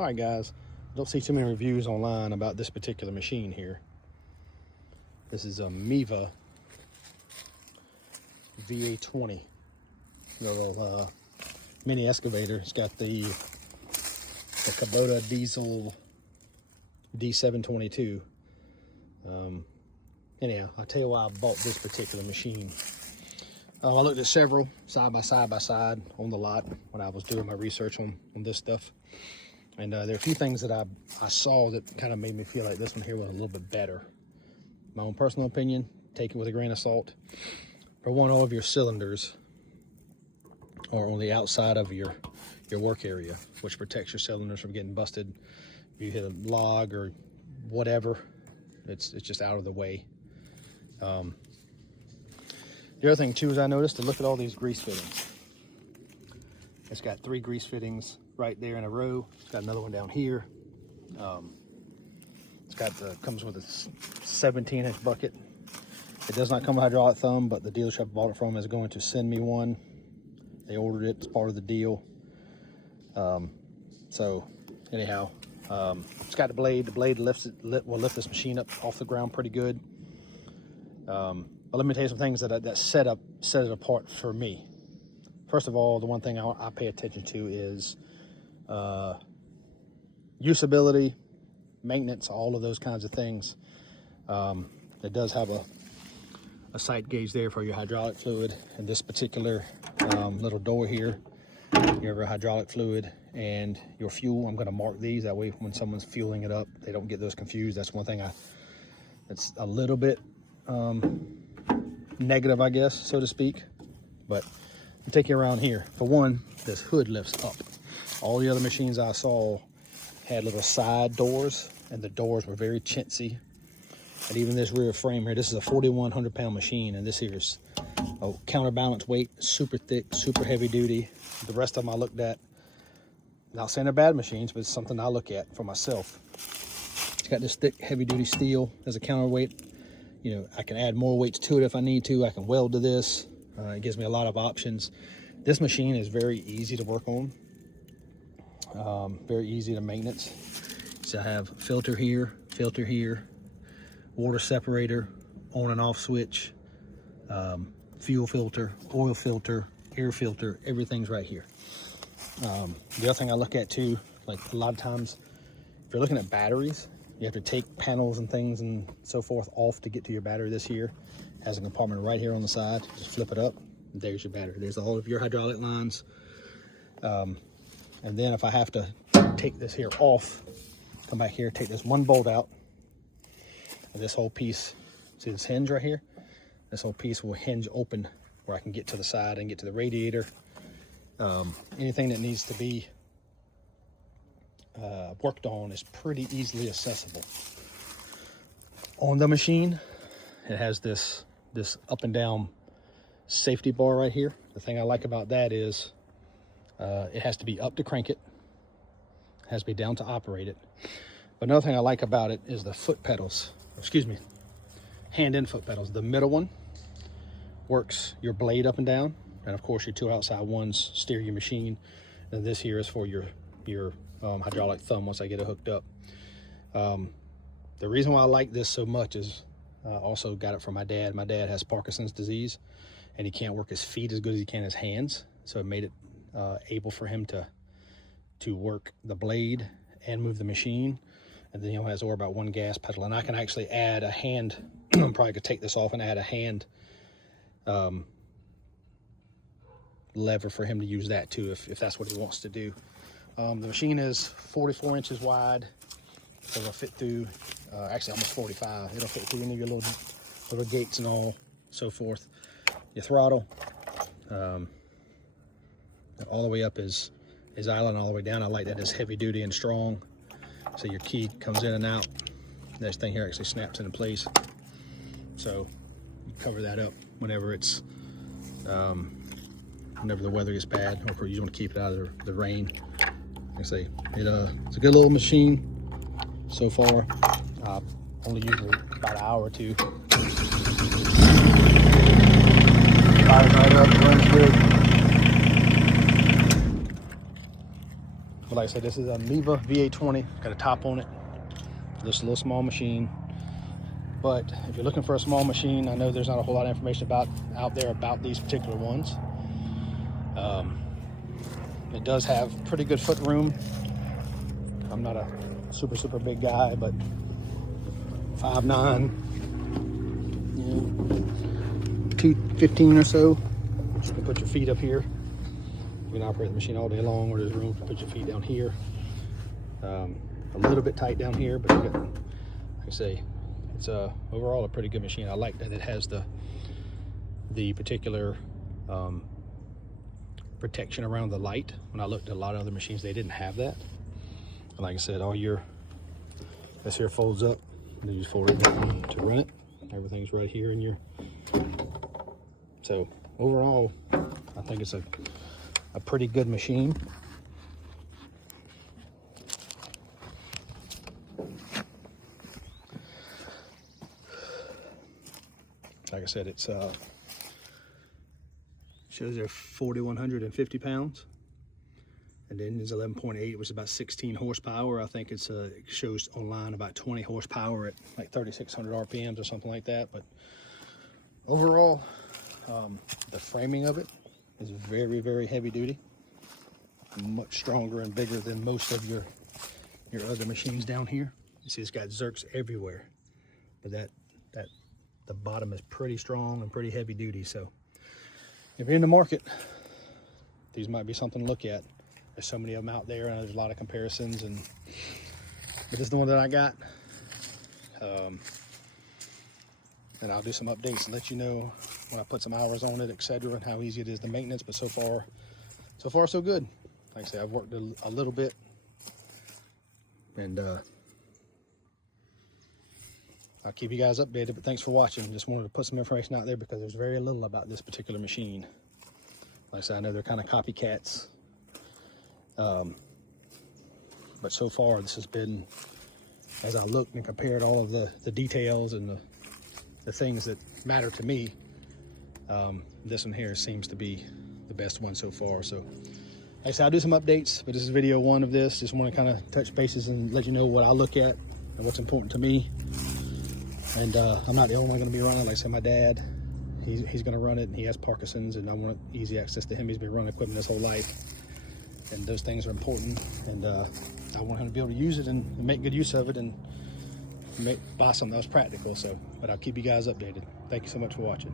All right, guys, don't see too many reviews online about this particular machine here. This is a Miva VA20, little mini excavator. It's got the Kubota diesel D722. Anyhow, I'll tell you why I bought this particular machine. I looked at several side by side on the lot when I was doing my research on this stuff. And there are a few things that I saw that kind of made me feel like this one here was a little bit better. My own personal opinion, take it with a grain of salt. For one, all of your cylinders are on the outside of your work area, which protects your cylinders from getting busted. If you hit a log or whatever, it's just out of the way. The other thing too is I noticed to look at all these grease fittings. It's got 3 grease fittings right there in a row. It's got another one down here. It's got comes with a 17-inch bucket. It does not come with a hydraulic thumb, but the dealership I bought it from is going to send me one. They ordered it as part of the deal. So anyhow, it's got the blade. The blade will lift this machine up off the ground pretty good. But let me tell you some things that set it apart for me. First of all, the one thing I pay attention to is usability, maintenance, all of those kinds of things. It does have a sight gauge there for your hydraulic fluid, and this particular little door here, your hydraulic fluid and your fuel. I'm going to mark these, that way when someone's fueling it up, they don't get those confused. That's one thing it's a little bit negative, I guess, so to speak. But I'll take you around here. For one, this hood lifts up. All the other machines I saw had little side doors, and the doors were very chintzy. And even this rear frame here, this is a 4,100 pound machine, and this here is a counterbalance weight, super thick, super heavy duty. The rest of them I looked at, not saying they're bad machines, but it's something I look at for myself. It's got this thick, heavy duty steel as a counterweight. You know, I can add more weights to it if I need to. I can weld to this. It gives me a lot of options. This machine is very easy to work on, very easy to maintenance. So I have filter here, water separator, on and off switch, fuel filter, oil filter, air filter, everything's right here. The other thing I look at too, like a lot of times, if you're looking at batteries, you have to take panels and things and so forth off to get to your battery. This here has a compartment right here on the side. Just flip it up, and there's your battery. There's all of your hydraulic lines. And then if I have to take this here off, come back here, take this one bolt out, and this whole piece, see this hinge right here? This whole piece will hinge open where I can get to the side and get to the radiator. Anything that needs to be worked on is pretty easily accessible. On the machine, it has this up and down safety bar right here. The thing I like about that is it has to be up to crank it. It has to be down to operate it. But another thing I like about it is the foot pedals. Excuse me, hand and foot pedals. The middle one works your blade up and down, and of course your 2 outside ones steer your machine. And this here is for your hydraulic thumb once I get it hooked up. The reason why I like this so much is I also got it from my dad. My dad has Parkinson's disease, and he can't work his feet as good as he can his hands. So it made it able for him to work the blade and move the machine. And then he only has to worry about one gas pedal. And I can actually add a hand, I'm probably could take this off and add a hand lever for him to use that too, if that's what he wants to do. The machine is 44 inches wide. So it'll fit through, actually almost 45. It'll fit through any of your little gates and all, so forth. Your throttle, all the way up is island, all the way down. I like that it's heavy duty and strong. So your key comes in and out. This thing here actually snaps into place. So you cover that up whenever it's, whenever the weather gets bad, or if you want to keep it out of the rain. Like I say, it's a good little machine so far. Only used it about an hour or two. Fires right up, runs good. But like I said, this is a Miva VA20. Got a top on it. Just a little small machine. But if you're looking for a small machine, I know there's not a whole lot of information out there about these particular ones. It does have pretty good foot room. I'm not a super big guy, but 5'9", 215 or so. You can put your feet up here. You can operate the machine all day long, or there's room to put your feet down here. A little bit tight down here, but you got, like I say, it's overall a pretty good machine. I like that it has the particular protection around the light. When I looked at a lot of other machines, they didn't have that. And like I said, this here folds up, and you just fold it down to run it. Everything's right here in your. So overall, I think it's a pretty good machine. Like I said, it's shows there 4,150 pounds, and then it's 11.8, which is about 16 horsepower. I think it shows online about 20 horsepower at like 3,600 RPMs or something like that. But overall, the framing of it is very heavy duty, much stronger and bigger than most of your other machines down here. You see, it's got zerks everywhere, but the bottom is pretty strong and pretty heavy duty. So if you're in the market, these might be something to look at. There's so many of them out there, and there's a lot of comparisons, but this is the one that I got. And I'll do some updates and let you know when I put some hours on it, etc., and how easy it is to maintenance. But so far so good. Like I say, I've worked a little bit, and I'll keep you guys updated. But thanks for watching. Just wanted to put some information out there because there's very little about this particular machine. Like I said, I know they're kind of copycats, but so far this has been, as I looked and compared all of the details and the things that matter to me, this one here seems to be the best one so far. So like I said, I'll do some updates, but this is video 1 of this. Just want to kind of touch bases and let you know what I look at and what's important to me. And I'm not the only one going to be running. Like I said, my dad, he's going to run it, and he has Parkinson's, and I want easy access to him. He's been running equipment his whole life, and those things are important. And I want him to be able to use it and make good use of it, and buy something that was practical. So, but I'll keep you guys updated. Thank you so much for watching.